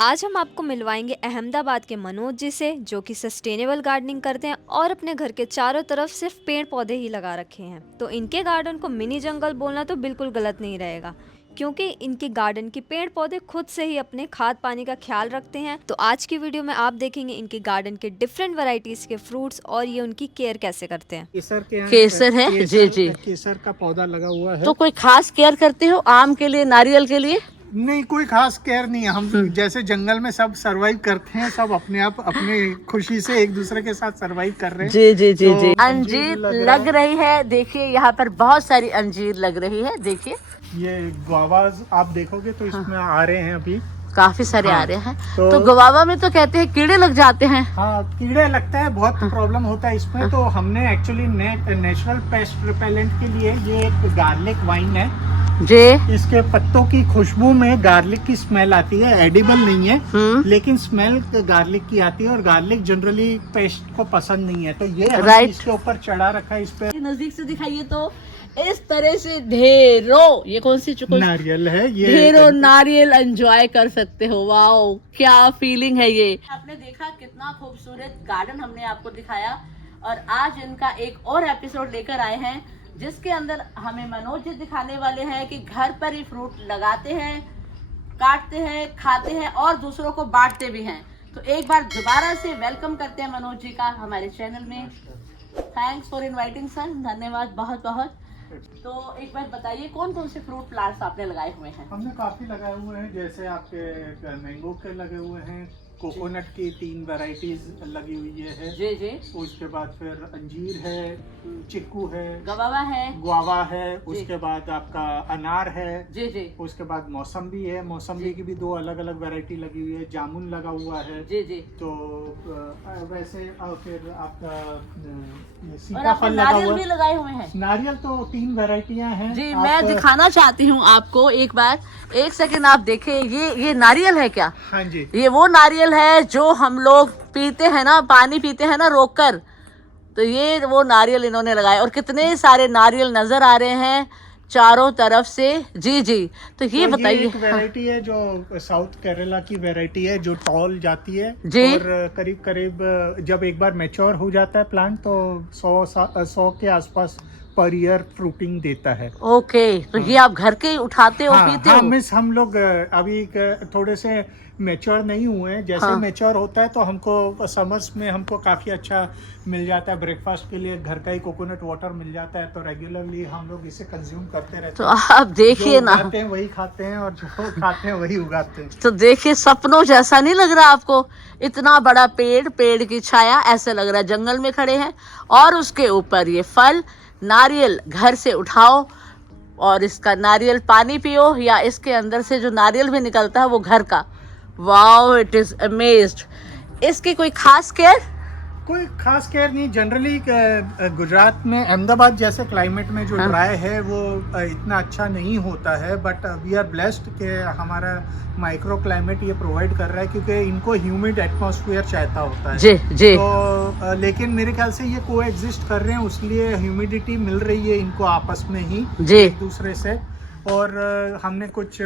आज हम आपको मिलवाएंगे अहमदाबाद के मनोज जी से, जो कि सस्टेनेबल गार्डनिंग करते हैं और अपने घर के चारों तरफ सिर्फ पेड़ पौधे ही लगा रखे हैं। तो इनके गार्डन को मिनी जंगल बोलना तो बिल्कुल गलत नहीं रहेगा, क्योंकि इनके गार्डन के पेड़ पौधे खुद से ही अपने खाद पानी का ख्याल रखते हैं। तो आज की वीडियो में आप देखेंगे इनके गार्डन के डिफरेंट वैरायटीज के फ्रूट्स और ये उनकी केयर कैसे करते हैं। केसर है जी जी। केसर का पौधा लगा हुआ है। तो कोई खास केयर करते हो आम के लिए, नारियल के लिए? नहीं, कोई खास केयर नहीं है। हम जैसे जंगल में सब सरवाइव करते हैं, सब अपने आप अपनी खुशी से एक दूसरे के साथ सरवाइव कर रहे हैं। जी जी जी तो जी। अंजीर लग रही है, देखिए यहाँ पर बहुत सारी अंजीर लग रही है। देखिए ये गुआवाज आप देखोगे तो इसमें आ रहे हैं अभी काफी सारे आ रहे हैं। तो गुआवा में तो कहते हैं कीड़े लग जाते हैं। हाँ, कीड़े लगता है, बहुत प्रॉब्लम होता है इसमें। तो हमने एक्चुअली नेचुरल पेस्ट रिपेलेंट के लिए ये एक गार्लिक वाइन है जी। इसके पत्तों की खुशबू में गार्लिक की स्मेल आती है। एडिबल नहीं है लेकिन स्मेल गार्लिक की आती है, और गार्लिक जनरली पेस्ट को पसंद नहीं है। तो ये हमने इसके ऊपर चढ़ा रखा है। इस पे नजदीक से दिखाइए तो इस तरह से ढेरों, ये कौन सी नारियल है, ये ढेरों नारियल एंजॉय कर सकते हो। वाओ, क्या फीलिंग है ये। आपने देखा कितना खूबसूरत गार्डन हमने आपको दिखाया, और आज इनका एक और एपिसोड लेकर आए हैं जिसके अंदर हमें मनोज जी दिखाने वाले हैं कि घर पर ही फ्रूट लगाते हैं, काटते हैं, खाते हैं और दूसरों को बांटते भी हैं। तो एक बार दोबारा से वेलकम करते हैं मनोज जी का हमारे चैनल में। थैंक्स फॉर इनवाइटिंग सर, धन्यवाद बहुत बहुत। तो एक बार बताइए कौन कौन से फ्रूट प्लांट्स आपने लगाए हुए हैं? हमने काफी लगाए हुए हैं, जैसे आपके मैंगो के लगे हुए हैं, कोकोनट की 3 वैरायटीज लगी हुई है जी जी। उसके बाद फिर अंजीर है, चिक्कू है, गुआवा है, उसके बाद आपका अनार है जी जी, उसके बाद मौसम्बी है। मौसम्बी की भी 2 अलग अलग वैरायटी लगी हुई है। जामुन लगा हुआ है जी जी। तो वैसे फिर आपका सीताफल लगा हुआ भी लगाए हुए हैं। नारियल तो 3 वैरायटियां हैं जी। मैं दिखाना चाहती हूँ आपको, एक बार एक सेकंड आप देखें। ये नारियल है क्या? हाँ जी, ये वो नारियल है जो हम लोग पीते हैं ना, पानी पीते हैं ना रोक कर, तो ये वो नारियल इन्होंने लगाया। और कितने सारे नारियल नजर आ रहे हैं चारों तरफ से। जी जी। तो ये बताइए, एक वैरायटी है जो साउथ केरला की वैरायटी है, जो टॉल जाती है जी। और करीब करीब जब एक बार मैच्योर हो जाता है प्लांट तो 100 के आसपास पर ईयर फ्रूटिंग देता है। ओके, तो ये आप घर के ही उठाते हो, पीते हो? मिस हम लोग अभी थोड़े से मैच्योर नहीं हुए हैं। जैसे मैच्योर होता है तो हमको समर्स में हमको काफ़ी अच्छा मिल जाता है। ब्रेकफास्ट के लिए घर का ही कोकोनट वाटर मिल जाता है, तो रेगुलरली हम लोग इसे कंज्यूम करते रहते तो आप देखिए ना, हैं वही खाते हैं और जो खाते हैं वही उगाते हैं। तो देखिए सपनों जैसा नहीं लग रहा आपको? इतना बड़ा पेड़ की छाया, ऐसे लग रहा है जंगल में खड़े हैं, और उसके ऊपर ये फल नारियल घर से उठाओ और इसका नारियल पानी पियो, या इसके अंदर से जो नारियल भी निकलता है वो घर का। Wow, it is amazed. इसकी कोई खास केयर? कोई खास केयर नहीं। जनरली गुजरात में अहमदाबाद जैसे क्लाइमेट में जो ड्राई है वो इतना अच्छा नहीं होता है, बट वी आर ब्लेस्ड कि हमारा माइक्रो क्लाइमेट ये प्रोवाइड कर रहा है, क्योंकि इनको ह्यूमिड एटमॉस्फेयर चाहता होता है जी जी। तो लेकिन मेरे ख्याल से ये को एग्जिस्ट कर रहे हैं, उसलिए ह्यूमिडिटी मिल रही है इनको आपस में ही जी। एक दूसरे से। और हमने कुछ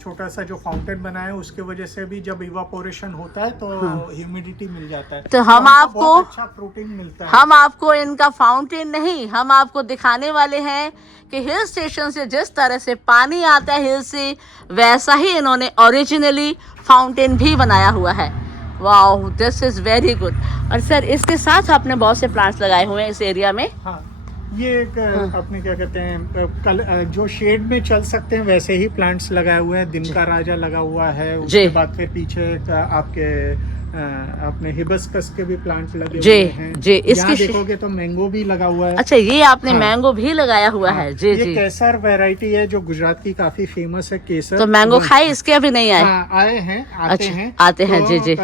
छोटा सा जो फाउंटेन बनाया है उसके वजह से भी जब इवापोरेशन होता है तो ह्यूमिडिटी मिल जाता है, तो हम आपको बहुत अच्छा प्रोटीन मिलता है। हम आपको इनका फाउंटेन नहीं, हम आपको दिखाने वाले हैं कि हिल स्टेशन से जिस तरह से पानी आता है हिल से, वैसा ही इन्होंने ओरिजिनली फाउंटेन भी बनाया हुआ है। Wow, this is very good. और सर इसके साथ आपने बहुत से प्लांट्स लगाए हुए हैं इस एरिया में। हाँ, ये एक अपने क्या कहते हैं जो शेड में चल सकते हैं वैसे ही प्लांट्स लगाए हुए हैं। दिन का राजा लगा हुआ है, उसके बाद फिर पीछे आपके अपने हिबिस्कस के भी प्लांट लगे हुए हैं जी। इसकी देखोगे तो मैंगो भी लगा हुआ है। अच्छा, ये आपने मैंगो भी लगाया हुआ है? जी ये जी। केसर वैरायटी है जो गुजरात की काफी फेमस है, केसर। तो मैंगो खाए इसके? अभी नहीं आए? आए हैं, आते हैं जी जी।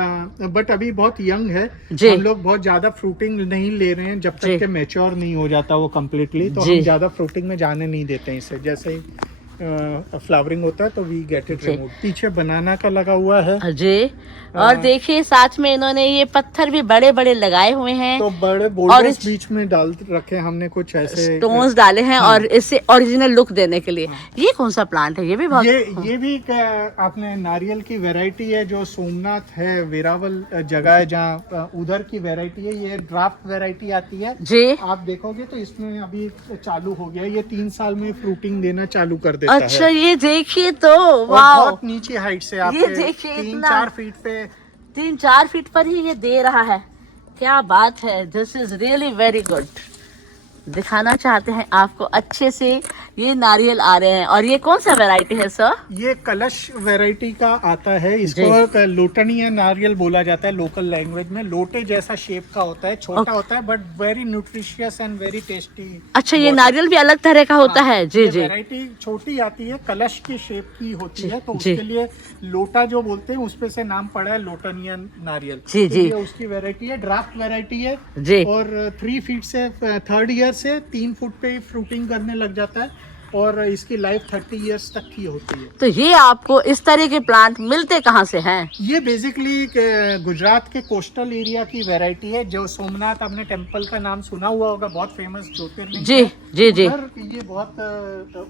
बट अभी बहुत यंग है जी। हम लोग बहुत ज्यादा फ्रूटिंग नहीं ले रहे हैं जब तक के मैच्योर नहीं हो जाता वो कम्प्लीटली, तो हम ज्यादा फ्रूटिंग में जाने नहीं देते हैं इसे। जैसे ही फ्लावरिंग होता है तो वी गेट इट जी। रिमूव। पीछे बनाना का लगा हुआ है जी। और देखिए साथ में इन्होंने ये पत्थर भी बड़े बड़े लगाए हुए हैं, तो बड़े और बोल्डर्स इस- बीच में डाल रखे हमने कुछ ऐसे स्टोन्स डाले हैं हाँ। और इससे ओरिजिनल लुक देने के लिए। ये कौन सा प्लांट है? ये भी बहुत ये भी आपने नारियल की वैरायटी है जो सोमनाथ है, वेरावल जगह है जहाँ उधर की वैरायटी है। ये ड्राफ्ट वैरायटी आती है। जी। आप देखोगे तो इसमें अभी चालू हो गया, ये 3 साल में फ्रूटिंग देना चालू कर देता अच्छा है। ये देखिए तो, और वाओ, बहुत नीचे हाइट से ये आपके देखिए 3-4 फीट पे 3-4 फीट पर ही ये दे रहा है। क्या बात है, this is really very good. दिखाना चाहते हैं आपको अच्छे से, ये नारियल आ रहे हैं। और ये कौन सा वैरायटी है सर? ये कलश वैरायटी का आता है। इसको लोटनिया नारियल बोला जाता है लोकल लैंग्वेज में। लोटे जैसा शेप का होता है, छोटा होता है but very nutritious and very tasty. अच्छा ये नारियल भी अलग तरह का होता है। जी जी। वैरायटी छोटी आती है, कलश की शेप की होती है, तो जी। उसके लिए लोटा जो बोलते हैं उस पे से नाम पड़ा है लोटनिया नारियल। जी, तो जी। ये उसकी वैरायटी है, ड्राफ्ट वैरायटी है। जी। और 3 फीट से 3rd ईयर से 3 फुट पे ही फ्रूटिंग करने लग जाता है और इसकी लाइफ 30 इयर्स तक की होती है। तो ये आपको इस तरह के प्लांट मिलते कहाँ से हैं? ये बेसिकली गुजरात के कोस्टल एरिया की वैरायटी है। जो सोमनाथ, आपने टेम्पल का नाम सुना हुआ होगा, बहुत फेमस ज्योतिर्लिंग जी है। जी जी। उधर ये बहुत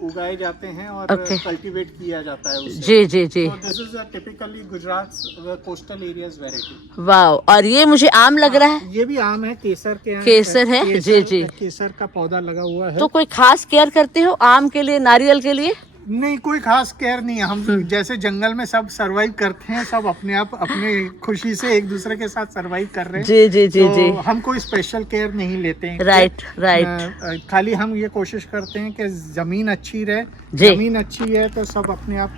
उगाए जाते हैं और Okay. कल्टीवेट किया जाता है उसे। जी जी जी। This is typically Gujarat coastal areas variety. वाह। और ये मुझे आम लग रहा है। ये भी आम है, केसर के केसर है, जी, जी। केसर का पौधा लगा हुआ है। तो कोई खास केयर करते हो आम के लिए, नारियल के लिए? नहीं, कोई खास केयर नहीं है। हम जैसे जंगल में सब सरवाइव करते हैं, सब अपने आप अपने खुशी से एक दूसरे के साथ सरवाइव कर रहे हैं। जी जी जी तो जी। हम कोई स्पेशल केयर नहीं लेते हैं। Right right. खाली हम ये कोशिश करते हैं कि जमीन अच्छी रहे। जी। जमीन अच्छी है तो सब अपने आप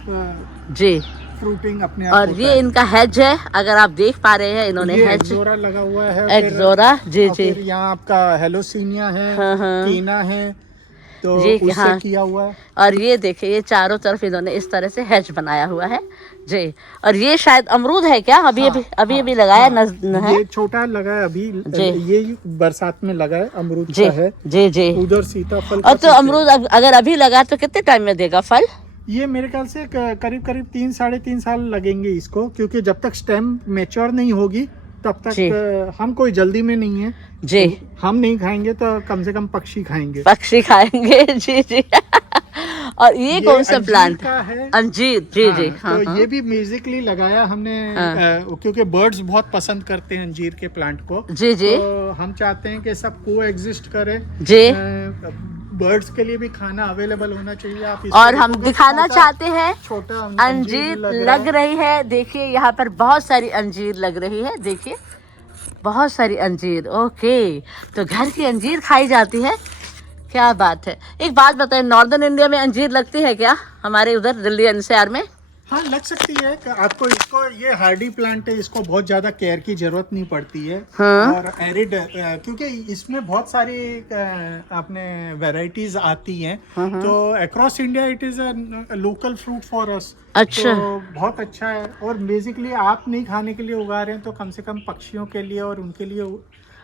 जी। फ्रूटिंग अपने आप और होता ये है। इनका हेज है, अगर आप देख पा रहे हैं, इन्होंने ये हेज। एक्सोरा लगा हुआ है। एक्सोरा, जी और जी। फिर यहाँ आपका हेलोसीनिया है, हाँ, हाँ। कीना है, तो जी, उससे हाँ। किया हुआ है। और ये देखिए, ये चारों तरफ इन्होंने इस तरह से हेज बनाया हुआ है। जी। और ये शायद अमरूद है क्या? अभी हाँ, अभी अभी हाँ, अभी लगाया हाँ, है। ये छोटा लगा है अभी। जी। ये बरसात में लगा है, अमरूद जी का है। जी जी। उधर सीताफल और का तो पीछे। अमरूद अगर अभी लगा तो कितने टाइम में देगा फल? ये मेरे ख्याल से करीब करीब 3-3.5 साल लगेंगे इसको, क्योंकि जब तक स्टेम मैच्योर नहीं होगी तब जी। तक हम कोई जल्दी में नहीं है। जी। तो हम नहीं खाएंगे तो कम से कम पक्षी खाएंगे। पक्षी खाएंगे। जी जी। और ये कौन सा अंजीर प्लांट? का है। अंजीर। जी हाँ, जी। हाँ, तो हाँ। ये भी म्यूजिकली लगाया हमने, हाँ। क्योंकि बर्ड्स बहुत पसंद करते हैं अंजीर के प्लांट को। जी जी तो हम चाहते हैं कि सब को एग्जिस्ट करे। जी। बर्ड्स के लिए भी खाना अवेलेबल होना चाहिए। आप इसको और हम देखोगे, दिखाना छोटा- चाहते हैं छोटा अंजीर रहा लग है। रही है। देखिए यहाँ पर बहुत सारी अंजीर लग रही है। देखिए बहुत सारी अंजीर। ओके, तो घर की अंजीर खाई जाती है। क्या बात है। एक बात बताएं, नॉर्दर्न इंडिया में अंजीर लगती है क्या? हमारे उधर दिल्ली एनसीआर में? हाँ, लग सकती है। आपको इसको, ये हार्डी प्लांट है, इसको बहुत ज्यादा केयर की जरूरत नहीं पड़ती है। हाँ। और एरिड, क्योंकि इसमें बहुत सारी अपने वैरायटीज आती हैं, तो across India it is a local fruit for us. अच्छा। तो बहुत अच्छा है। और बेसिकली आप नहीं खाने के लिए उगा रहे हैं तो कम से कम पक्षियों के लिए और उनके लिए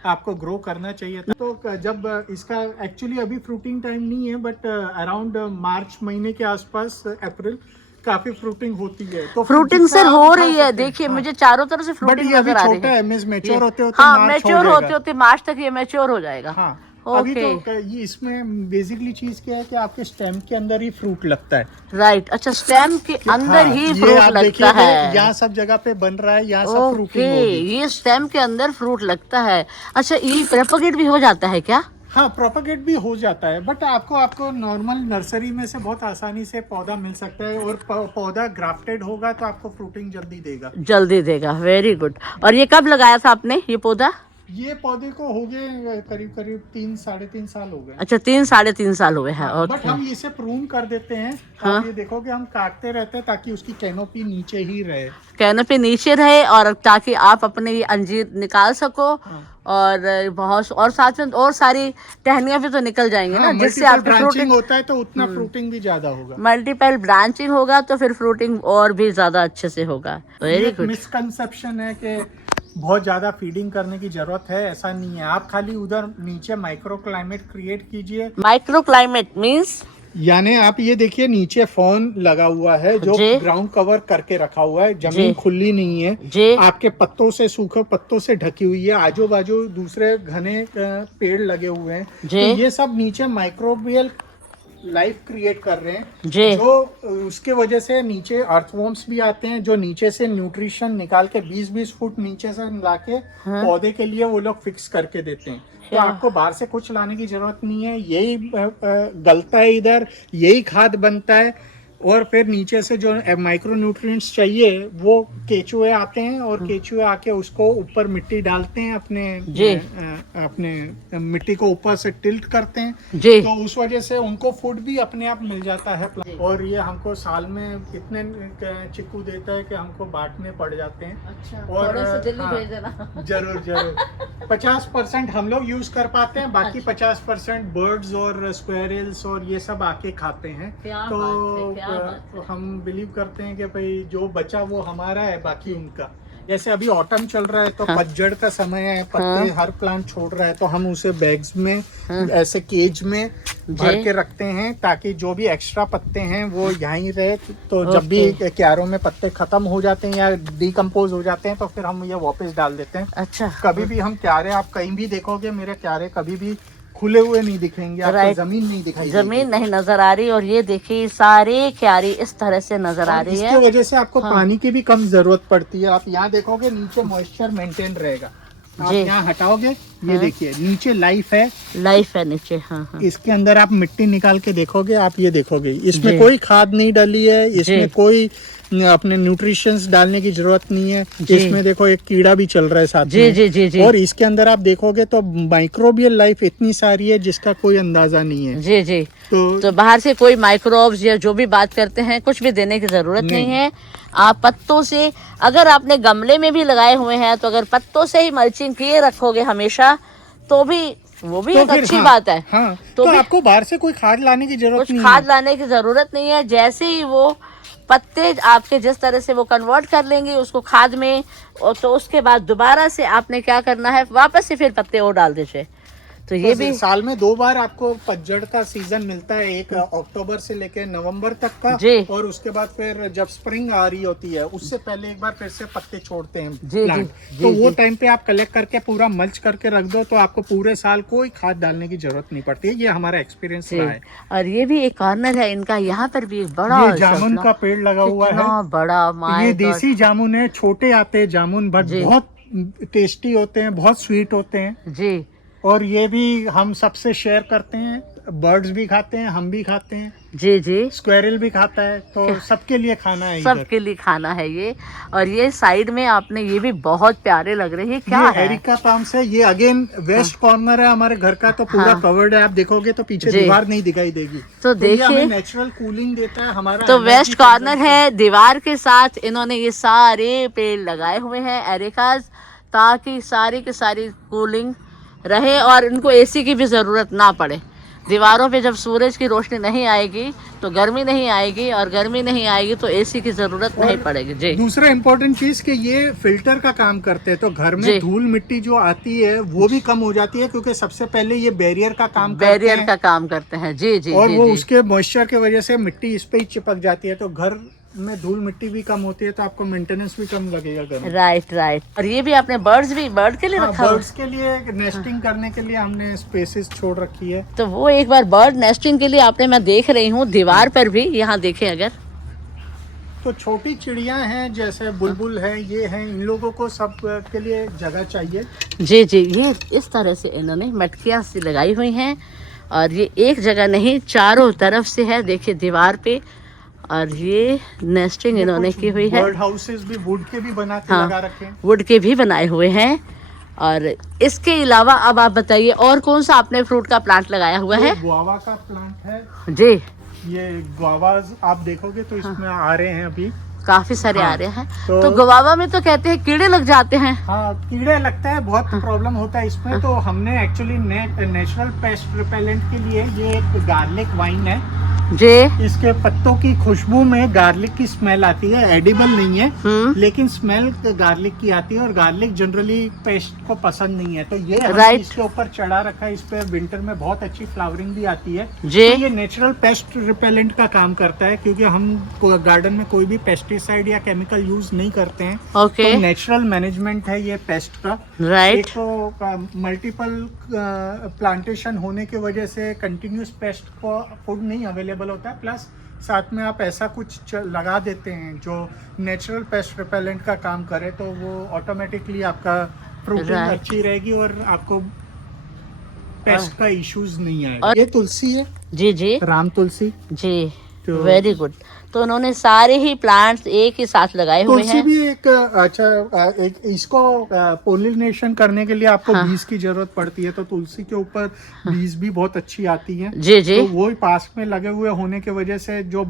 आपको ग्रो करना चाहिए था। तो जब इसका एक्चुअली अभी फ्रूटिंग टाइम नहीं है, बट अराउंड मार्च महीने के आसपास, अप्रैल, काफी फ्रूटिंग होती है। तो फ्रूटिंग जितना सर आप हो खा रही सकते है। हैं। देखिए हाँ। मुझे चारों तरफ से बट फ्रूटिंग ये अभी नजर आ रही छोटा है। है, मींस मैच्योर होते होते हाँ, मार्च हो मैच्योर जाएगा। होते होते मार्च तक ये मैच्योर हो जाएगा। हाँ। अभी ओके। तो ये इसमें बेसिकली चीज क्या है कि आपके स्टेम के अंदर ही फ्रूट लगता है। राइट। अच्छा, स्टेम के अंदर हाँ, ही ये फ्रूट आप लगता देखिएगा, है। यहाँ सब जगह पे बन रहा है, यहाँ सब ओके, फ्रूटिंग होगी। ये स्टेम के अंदर फ्रूट लगता है। अच्छा, ये प्रोपेगेट भी हो जाता है क्या? हाँ, प्रोपेगेट भी हो जाता है, बट आपको नॉर्मल नर्सरी में से बहुत आसानी से पौधा मिल सकता है। और पौधा ग्राफ्टेड होगा तो आपको फ्रूटिंग जल्दी देगा। जल्दी देगा। Very good. और ये कब लगाया था आपने ये पौधा? ये पौधे को हो गए करीब करीब 3-3.5 साल हो गए। अच्छा, 3-3.5 साल हुए हैं। But okay. हम इसे प्रून कर देते हैं। हाँ। आप ये देखोगे हम काटते रहते हैं ताकि उसकी कैनोपी नीचे ही रहे। कैनोपी नीचे रहे और ताकि आप अपने ये अंजीर निकाल सको। हाँ। और बहुत, और साथ में और सारी टहनियां भी तो निकल जाएंगी ना, जिससे आपकी ब्रांचिंग फ्रूटिंग, होता है तो उतना फ्रूटिंग भी ज्यादा होगा। मल्टीपल ब्रांचिंग होगा तो फिर फ्रूटिंग और भी ज्यादा अच्छे से होगा। Very good. मिसकंसेप्शन है कि बहुत ज्यादा फीडिंग करने की जरूरत है, ऐसा नहीं है। आप खाली उधर नीचे माइक्रो क्लाइमेट क्रिएट कीजिए। Micro climate means? यानी आप ये देखिए नीचे फोन लगा हुआ है जो जी। ग्राउंड कवर करके रखा हुआ है, जमीन जी। खुली नहीं है, जी। आपके पत्तों से, सूखे पत्तों से ढकी हुई है, आजू बाजू दूसरे घने पेड़ लगे हुए हैं। जी। तो ये सब नीचे माइक्रोबियल लाइफ क्रिएट कर रहे हैं, जी। जो उसके वजह से नीचे अर्थवॉर्म्स भी आते हैं जो नीचे से न्यूट्रिशन निकाल के 20-20 फुट नीचे से लाके पौधे के लिए वो लोग फिक्स करके देते हैं। तो आपको बाहर से कुछ लाने की जरूरत नहीं है, यही गलता है इधर, यही खाद बनता है। और फिर नीचे से जो माइक्रो न्यूट्रिएंट्स चाहिए वो केचुए आते हैं और केचुए आके उसको ऊपर मिट्टी डालते हैं, अपने मिट्टी को ऊपर से टिल्ट करते हैं। जी। तो उस वजह से उनको फूड भी अपने आप मिल जाता है। और ये हमको साल में इतने चिक्कू देता है कि हमको बांटने पड़ जाते हैं। अच्छा, और थोड़े से दिल्ली हाँ, भेज देना। जरूर जरूर 50% हम लोग यूज कर पाते हैं, बाकी 50% बर्ड्स और स्क्वेरल्स और ये सब आके खाते हैं। क्या तो बात है, क्या बात है। हम बिलीव करते हैं कि भाई जो बचा वो हमारा है, बाकी उनका। जैसे अभी ऑटम चल रहा है तो पतझड़ का समय है, पत्ते हर प्लांट छोड़ रहा है, तो हम उसे बैग्स में ऐसे केज में भर के रखते हैं ताकि जो भी एक्स्ट्रा पत्ते हैं वो यहीं रहे। तो जब भी क्यारों में पत्ते खत्म हो जाते हैं या डिकम्पोज हो जाते हैं तो फिर हम ये वापस डाल देते हैं। अच्छा। कभी भी हम क्यारे, आप कहीं भी देखोगे मेरे क्यारे कभी भी खुले हुए नहीं दिखेंगे, आपको जमीन नहीं दिखाई देगी। जमीन नहीं नजर आ रही, और ये देखिए सारे क्यारी इस तरह से नजर आ रही है। इसकी वजह से आपको पानी की भी कम जरूरत पड़ती है। आप यहाँ देखोगे नीचे मॉइस्चर मेंटेन रहेगा, आप यहाँ हटाओगे, ये देखिए नीचे लाइफ है नीचे। हाँ। इसके अंदर आप मिट्टी निकाल के देखोगे, आप ये देखोगे इसमें कोई खाद नहीं डाली है, इसमें कोई अपने न्यूट्रिशंस डालने की जरूरत नहीं है। इसमें देखो एक कीड़ा भी चल रहा है साथ में। जी। और इसके अंदर आप देखोगे तो माइक्रोबियल लाइफ इतनी सारी है जिसका कोई अंदाजा नहीं है। जी। तो तो बाहर से कोई माइक्रोब्स या जो भी बात करते हैं कुछ भी देने की जरूरत नहीं है। आप पत्तों से, अगर आपने गमले में भी लगाए हुए हैं तो अगर पत्तों से ही मल्चिंग किए रखोगे हमेशा तो भी वो भी एक अच्छी बात है। हाँ, तो आपको बाहर से कोई खाद लाने की जरूरत नहीं है। खाद लाने की जरूरत नहीं है। जैसे ही वो पत्ते आपके जिस तरह से वो कन्वर्ट कर लेंगे उसको खाद में, और तो उसके बाद दोबारा से आपने क्या करना है, वापस से फिर पत्ते और डाल दीजिए। तो ये भी साल में 2 बार आपको पतझड़ का सीजन मिलता है, एक अक्टूबर से लेकर नवंबर तक का, और उसके बाद फिर जब स्प्रिंग आ रही होती है उससे पहले एक बार फिर से पत्ते छोड़ते हैं प्लांट। तो वो टाइम पे आप कलेक्ट करके पूरा मल्च करके रख दो तो आपको पूरे साल कोई खाद डालने की जरूरत नहीं पड़ती है। ये हमारा एक्सपीरियंस रहा है। और ये भी एक कॉर्नर है इनका, यहाँ पर भी एक बड़ा जामुन का पेड़ लगा हुआ है, बड़ा। ये देसी जामुन है, छोटे आते हैं जामुन, बट बहुत टेस्टी होते हैं, बहुत स्वीट होते हैं जी। और ये भी हम सबसे शेयर करते हैं, बर्ड्स भी खाते हैं, हम भी खाते हैं, जी। स्क्वेरल भी खाता है, तो सबके लिए खाना है, सबके लिए खाना है ये। और ये साइड में आपने ये भी बहुत प्यारे लग रहे हैं, क्या है? एरिका पाम्स है। ये अगेन वेस्ट कॉर्नर है हमारे घर का, तो पूरा कवर्ड है, आप देखोगे तो पीछे दीवार नहीं दिखाई देगी। तो देखिए नेचुरल कूलिंग देता है हमारा। तो वेस्ट कॉर्नर है, दीवार के साथ इन्होंने ये सारे पेड़ लगाए हुए हैं एरिकाज, ताकि सारी की सारी कूलिंग रहे और इनको एसी की भी ज़रूरत ना पड़े। दीवारों पे जब सूरज की रोशनी नहीं आएगी तो गर्मी नहीं आएगी, और गर्मी नहीं आएगी तो एसी की जरूरत नहीं पड़ेगी। जी। दूसरा इम्पोर्टेंट चीज कि ये फिल्टर का काम करते हैं, तो घर में धूल मिट्टी जो आती है वो भी कम हो जाती है, क्योंकि सबसे पहले ये बैरियर का काम करते हैं। जी। और वो उसके मॉइस्चर की वजह से मिट्टी इस पे ही चिपक जाती है, तो घर में धूल मिट्टी भी कम होती है, तो आपको मेंटेनेंस भी कम लगेगा घर में। राइट। और ये भी आपने बर्ड के लिए रखा? बर्ड्स के लिए नेस्टिंग करने के लिए हमने स्पेसेस छोड़ रखी है। तो वो एक बार बर्ड नेस्टिंग के लिए आपने, मैं देख रही हूँ दीवार पर भी, यहाँ देखें अगर, तो छोटी चिड़िया हैं जैसे बुलबुल है, ये हैं, इन लोगों को सब के लिए जगह चाहिए। जी। ये इस तरह से इन्होंने मटकियाँ सी लगाई हुई हैं, और ये एक जगह नहीं चारों तरफ से है, देखिए दीवार पे। और ये नेस्टिंग इन्होंने की हुई है। बर्ड हाउसेस भी वुड के भी बना के लगा रखे हैं। वुड के भी बनाए हुए हैं। और इसके अलावा अब आप बताइए और कौन सा आपने फ्रूट का प्लांट लगाया हुआ है? गुआवा का प्लांट है जी। ये गुआवाज आप देखोगे तो इसमें आ रहे हैं अभी काफी सारे आ रहे हैं। तो गुआवा में तो कहते हैं कीड़े लग जाते हैं। हाँ, कीड़े लगता है, बहुत प्रॉब्लम होता है इसमें। तो हमने एक्चुअली नेचुरल पेस्ट रिपेलेंट के लिए ये एक गार्लिक वाइन है, जी। इसके पत्तों की खुशबू में गार्लिक की स्मेल आती है, एडिबल नहीं है लेकिन स्मेल गार्लिक की आती है, और गार्लिक जनरली पेस्ट को पसंद नहीं है, तो ये हमने Right. इसके ऊपर चढ़ा रखा है। इस पे विंटर में बहुत अच्छी फ्लावरिंग भी आती है। जी। तो ये नेचुरल पेस्ट रिपेलेंट का काम करता है, क्योंकि हम गार्डन में कोई भी पेस्टिसाइड या केमिकल यूज नहीं करते हैं। ओके। तो नेचुरल मैनेजमेंट है ये पेस्ट का। राइट। एक तो मल्टीपल प्लांटेशन होने की वजह से कंटिन्यूस पेस्ट को फूड नहीं अवेलेबल होता है, प्लस साथ में आप ऐसा कुछ लगा देते हैं जो नेचुरल पेस्ट रिपेलेंट का काम करे, तो वो ऑटोमेटिकली आपका फ्रूटिंग Right. अच्छी रहेगी और आपको पेस्ट का इश्यूज नहीं आएगा। और- ये तुलसी है, जी जी राम तुलसी। जी। तो- वेरी गुड। तो उन्होंने सारे ही प्लांट्स एक ही साथ लगाए हुए तुलसी हैं। भी एक अच्छा एक इसको पोलिनेशन करने के लिए आपको हाँ। बीज की जरूरत पड़ती है, तो तुलसी के ऊपर बीज भी बहुत अच्छी आती है। जी जी। तो वो पास में लगे हुए होने की वजह से जो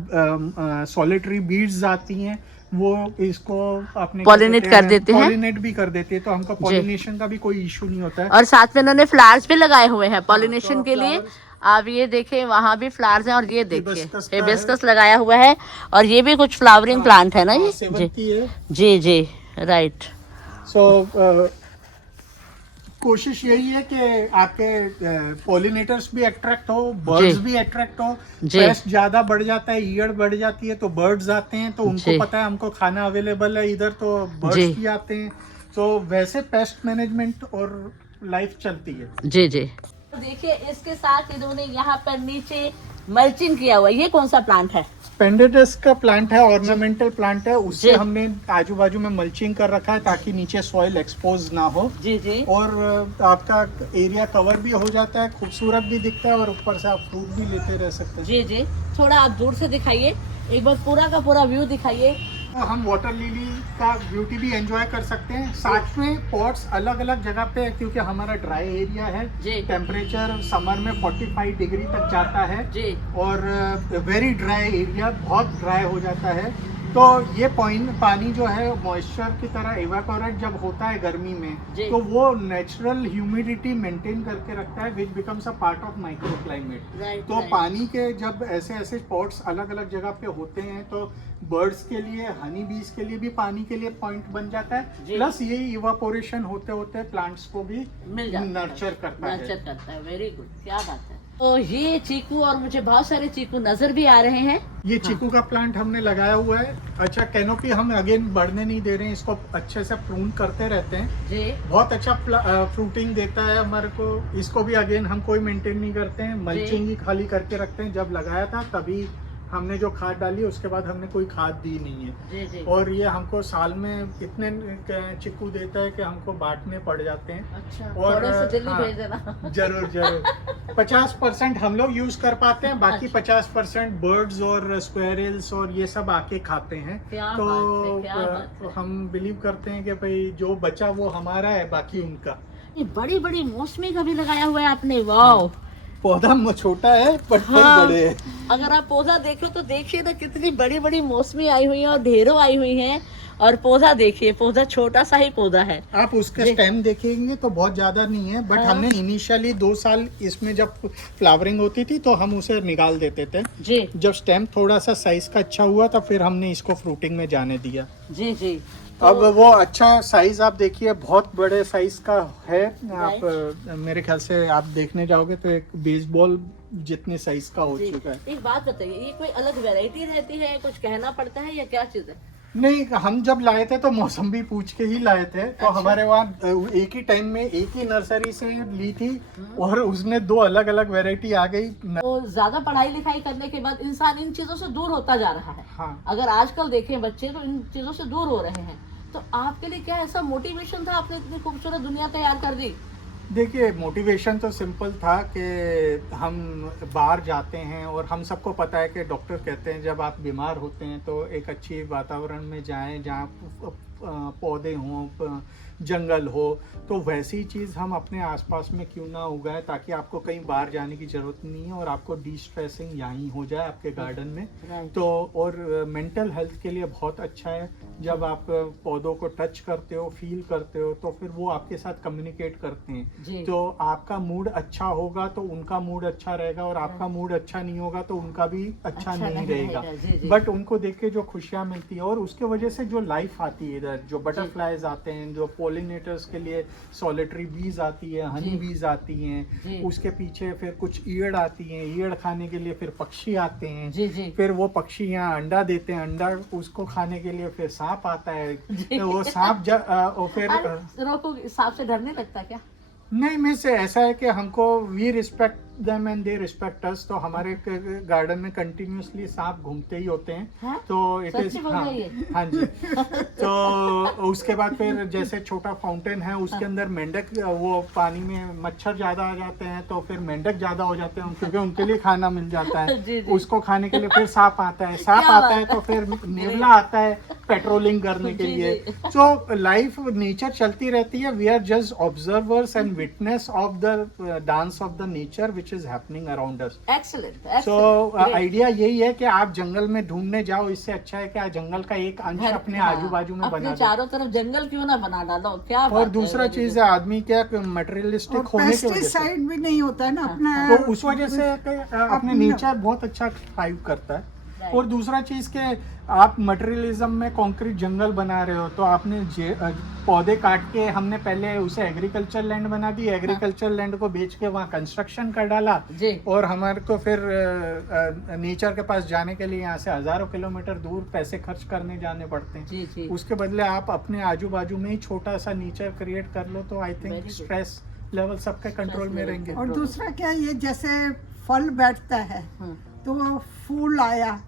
सॉलिटरी बीड्स आती हैं वो इसको अपने Pollinate कर देते हैं। पॉलिनेट भी कर देती है, तो हमको पॉलिनेशन का भी कोई इशू नहीं होता है। और साथ में उन्होंने फ्लावर्स भी लगाए हुए हैं पॉलिनेशन तो के लिए। flowers- आप ये देखें, वहाँ भी फ्लावर्स हैं, और ये देखिए Hibiscus का हिबिस्कस लगाया हुआ है, और ये भी कुछ फ्लावरिंग प्लांट है ना ये। जी सेवंती है। जी जी। राइट। सो कोशिश यही है कि आपके पॉलिनेटर्स भी अट्रैक्ट हो, बर्ड्स जी। भी अट्रैक्ट हो। जी। पेस्ट ज्यादा बढ़ जाता है, ईयड़ बढ़ जाती है, तो बर्ड्स आते हैं, तो उनको जी। पता है हमको खाना अवेलेबल है इधर, तो जी। बर्ड्स भी आते हैं। तो वैसे पेस्ट मैनेजमेंट और लाइफ चलती है। जी जी। देखिए इसके साथ इन्होंने यहाँ पर नीचे मल्चिंग किया हुआ है। ये कौन सा प्लांट है? स्पेंडेडस का प्लांट है, ऑर्नामेंटल प्लांट है, उससे जी। हमने आजू बाजू में मल्चिंग कर रखा है ताकि नीचे सॉइल एक्सपोज ना हो, जी जी। और आपका एरिया कवर भी हो जाता है, खूबसूरत भी दिखता है, और ऊपर से आप फ्रूट भी लेते रह सकते हैं। जी जी। थोड़ा आप दूर से दिखाइए, एक बार पूरा का पूरा व्यू दिखाइए। तो हम वाटर लिली का ब्यूटी भी एंजॉय कर सकते हैं। साथ में पॉट्स अलग अलग जगह पे है, क्योंकि हमारा ड्राई एरिया है। जी। टेम्परेचर समर में 45 डिग्री तक जाता है, जी। और वेरी ड्राई एरिया, बहुत ड्राई हो जाता है। तो ये पानी जो है मॉइस्चर की तरह इवेपोरेट जब होता है गर्मी में, जी। तो वो नेचुरल ह्यूमिडिटी मेंटेन करके रखता है, which becomes a part of micro climate. Right. तो पानी के जब ऐसे ऐसे पॉट्स अलग अलग जगह पे होते हैं, तो बर्ड्स के लिए, हनी बीज के लिए भी पानी के लिए पॉइंट बन जाता है, जी। प्लस ये इवापोरेशन होते होते प्लांट्स को भी मिल जाता है, नर्चर करता है। नर्चर करता है। वेरी गुड, क्या बात है। तो ये चीकू, और मुझे बहुत सारे चीकू नजर भी आ रहे हैं। ये चीकू का प्लांट हमने लगाया हुआ है। अच्छा, कैनोपी हम अगेन बढ़ने नहीं दे रहे हैं, इसको अच्छे से प्रून करते रहते हैं। जी। बहुत अच्छा फ्रूटिंग देता है हमारे को। इसको भी अगेन हम कोई मेंटेन नहीं करते हैं, मल्चिंग ही खाली करके रखते हैं। जब लगाया था तभी हमने जो खाद डाली, उसके बाद हमने कोई खाद दी नहीं है। जी जी। और ये हमको साल में इतने चिक्कू देता है कि हमको बांटने पड़ जाते हैं। अच्छा, और, थोड़े से जल्दी हाँ, भेज देना। जरूर जरूर। 50% हम लोग यूज कर पाते हैं, बाकी 50% बर्ड्स और स्क्वेरल्स और ये सब आके खाते हैं। क्या तो बात है, क्या बात है। हम बिलीव करते हैं कि भाई जो बचा वो हमारा है, बाकी उनका। ये बड़ी बड़ी मौसमी का भी लगाया हुआ है आपने। वाह। पौधा छोटा है पर फल हाँ। बड़े हैं। अगर आप पौधा देखो तो देखिए ना, कितनी बड़ी बड़ी मौसमी आई हुई है और ढेरों आई हुई हैं। और पौधा देखिए, पौधा छोटा सा ही पौधा है। आप उसका स्टेम देखेंगे तो बहुत ज्यादा नहीं है, बट हाँ। हमने इनिशियली 2 साल इसमें जब फ्लावरिंग होती थी तो हम उसे निकाल देते थे। जी जब स्टेम थोड़ा सा साइज का अच्छा हुआ तो फिर हमने इसको फ्रूटिंग में जाने दिया। जी जी। अब वो अच्छा साइज आप देखिए, बहुत बड़े साइज का है। आप मेरे ख्याल से आप देखने जाओगे तो एक बेसबॉल जितने साइज का हो जी। चुका है। एक बात बताइए, ये कोई अलग वैरायटी रहती है, कुछ कहना पड़ता है या क्या चीज है? नहीं, हम जब लाए थे तो मौसम्बी पूछ के ही लाए थे। तो अच्छा। हमारे वहाँ एक ही टाइम में एक ही नर्सरी से ली थी, और उसमें 2 अलग अलग वैरायटी आ गई। तो ज्यादा पढ़ाई लिखाई करने के बाद इंसान इन चीजों से दूर होता जा रहा है। हाँ। अगर आजकल देखें बच्चे तो इन चीजों से दूर हो रहे हैं। तो आपके लिए क्या ऐसा मोटिवेशन था, आपने इतनी खूबसूरत दुनिया तैयार कर दी? देखिए, मोटिवेशन तो सिंपल था कि हम बाहर जाते हैं, और हम सबको पता है कि डॉक्टर कहते हैं जब आप बीमार होते हैं तो एक अच्छी वातावरण में जाएं जहाँ पौधे हों, जंगल हो, तो वैसी चीज़ हम अपने आसपास में क्यों ना उगाएं, ताकि आपको कहीं बाहर जाने की ज़रूरत नहीं है और आपको डी स्ट्रेसिंग यहीं हो जाए आपके गार्डन में। Right. तो और मेंटल हेल्थ के लिए बहुत अच्छा है जब आप पौधों को टच करते हो, फील करते हो, तो फिर वो आपके साथ कम्युनिकेट करते हैं। जी। तो आपका मूड अच्छा होगा तो उनका मूड अच्छा रहेगा, और आपका मूड अच्छा नहीं होगा तो उनका भी अच्छा नहीं रहेगा। जी, जी। बट उनको देख के जो खुशियाँ मिलती है, और उसके वजह से जो लाइफ आती है इधर, जो बटरफ्लाइज आते हैं, जो पोलिनेटर्स के लिए सॉलिटरी बीज आती है, हनी जी। बीज आती जी। हैं, उसके पीछे फिर कुछ ईयड़ आती हैं, ईयड़ खाने के लिए फिर पक्षी आते हैं, जी जी फिर वो पक्षी यहाँ अंडा देते हैं, अंडा उसको खाने के लिए फिर सांप आता है। तो वो सांप और फिर रोको, सांप से डर नहीं लगता क्या? नहीं, में से ऐसा है कि हमको we respect them and they respect us, तो हमारे गार्डन में कंटिन्यूसली सांप घूमते ही होते हैं। हाँ? तो इट इज सच्ची बोल रही है? हाँ जी। तो उसके बाद फिर जैसे छोटा फाउंटेन है, उसके अंदर मेंढक, वो पानी में मच्छर ज्यादा आ जाते हैं तो फिर मेंढक ज्यादा हो जाते हैं, क्योंकि उनके लिए खाना मिल जाता है। जी, जी। उसको खाने के लिए फिर सांप आता है, सांप क्या आता है बात तो फिर नेवला आता है पेट्रोलिंग करने के जी, लिए। जी। सो लाइफ, नेचर चलती रहती है। We are just observers and witness of the dance of the nature which is happening around us. Excellent. So idea यही है कि आप जंगल में ढूंढने जाओ, इससे अच्छा है कि आप जंगल का एक अंश अपने आजू बाजू में बना अपने दो। चारों तरफ जंगल क्यों ना बना डालो, क्या और बात दूसरा है, चीज है, आदमी क्या मटेरियलिस्टिक और होने की वजह से, पेस्टिसाइड भी नहीं होता है ना अपना, तो उस वजह से अपने नेचर बहुत अच्छा थ्राइव करता है। Right. और दूसरा चीज के आप मटेरियलिज्म में कंक्रीट जंगल बना रहे हो, तो आपने पौधे काट के, हमने पहले उसे एग्रीकल्चर लैंड बना दी, एग्रीकल्चर लैंड को बेच के वहाँ कंस्ट्रक्शन कर डाला, जी। और हमारे को फिर नेचर के पास जाने के लिए यहाँ से हजारों किलोमीटर दूर पैसे खर्च करने जाने पड़ते हैं। जी जी। उसके बदले आप अपने आजू बाजू में ही छोटा सा नेचर क्रिएट कर लो, तो आई Very think good. Stress level सबके कंट्रोल में level. रहेंगे। और दूसरा क्या, ये जैसे फल बैठता है हाँ, तो वो फूल आया,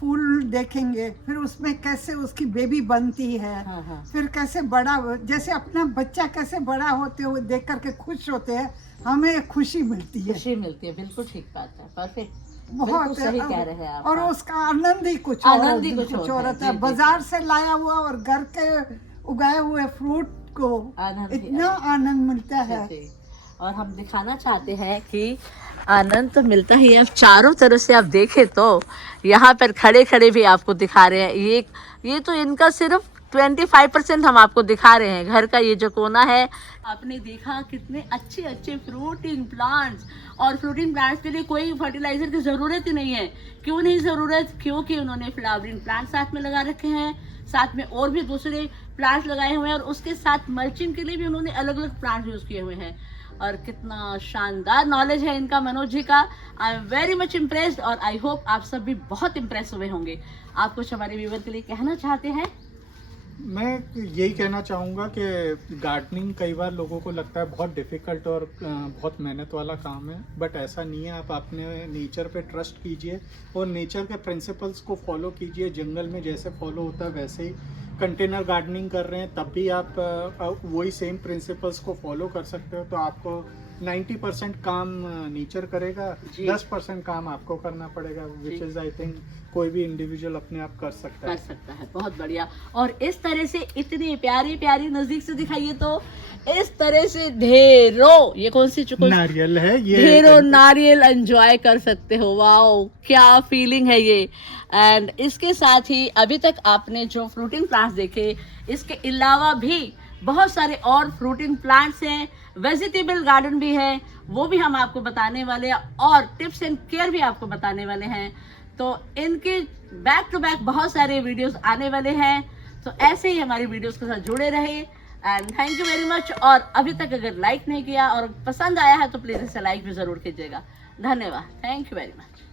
फूल देखेंगे, फिर उसमें कैसे उसकी बेबी बनती है, हाँ, हाँ। फिर कैसे बड़ा, जैसे अपना बच्चा कैसे बड़ा होते हुए देख करके खुश होते हैं, हमें खुशी मिलती है। खुशी मिलती है, बिल्कुल ठीक बात है, परफेक्ट। बहुत बिल्कुल सही कह रहे हैं आप। और उसका आनंद ही कुछ आनंद ही कुछ और है, होता है। जी, जी। बाजार से लाया हुआ और घर के उगाए हुए फ्रूट को आनंद ही इतना आनंद मिलता है। जी। और हम दिखाना चाहते हैं कि आनंद तो मिलता ही है। चारों तरफ से आप देखें तो यहाँ पर खड़े खड़े भी आपको दिखा रहे हैं। ये तो इनका सिर्फ 25% हम आपको दिखा रहे हैं। घर का ये जो कोना है, आपने देखा कितने अच्छे अच्छे फ्रूटिंग प्लांट्स, और फ्रूटिंग प्लांट्स के लिए कोई फर्टिलाइजर की जरूरत ही नहीं है। क्यों नहीं जरूरत? क्योंकि उन्होंने फ्लावरिंग प्लांट साथ में लगा रखे हैं, साथ में और भी दूसरे प्लांट्स लगाए हुए हैं, और उसके साथ मल्चिंग के लिए भी उन्होंने अलग अलग प्लांट यूज किए हुए हैं। और कितना शानदार नॉलेज है इनका, मनोज जी का। I am very much impressed, और आई होप आप सब भी बहुत इम्प्रेस हुए होंगे। आप कुछ हमारे व्यूवर के लिए कहना चाहते हैं? मैं यही कहना चाहूँगा कि गार्डनिंग कई बार लोगों को लगता है बहुत डिफ़िकल्ट और बहुत मेहनत वाला काम है, बट ऐसा नहीं है। आप अपने नेचर पे ट्रस्ट कीजिए और नेचर के प्रिंसिपल्स को फॉलो कीजिए। जंगल में जैसे फॉलो होता है वैसे ही कंटेनर गार्डनिंग कर रहे हैं तब भी आप वही सेम प्रिंसिपल्स को फॉलो कर सकते हो। तो आपको 90% काम नेचर करेगा, 10% काम आपको करना पड़ेगा, विच इज़ आई थिंक कोई भी इंडिविजुअल अपने आप कर सकता है। बहुत बढ़िया। और इस तरह से इतनी प्यारी प्यारी नजदीक से दिखाइए तो इस तरह से ढेरों, ये कौन सी नारियल है, ये ढेरों नारियल एंजॉय कर सकते हो। वाओ, क्या फीलिंग है ये। एंड इसके साथ ही अभी तक आपने जो फ्रूटिंग प्लांट्स देखे, इसके अलावा भी बहुत सारे और फ्रूटिंग प्लांट्स हैं, वेजिटेबल गार्डन भी है, वो भी हम आपको बताने वाले हैं, और टिप्स एंड केयर भी आपको बताने वाले हैं। तो इनके बैक टू बैक बहुत सारे वीडियोस आने वाले हैं, तो ऐसे ही हमारी वीडियोस के साथ जुड़े रहे। And thank you very much. और अभी तक अगर लाइक नहीं किया और पसंद आया है तो प्लीज इसे लाइक भी जरूर कीजिएगा। धन्यवाद, थैंक यू वेरी मच।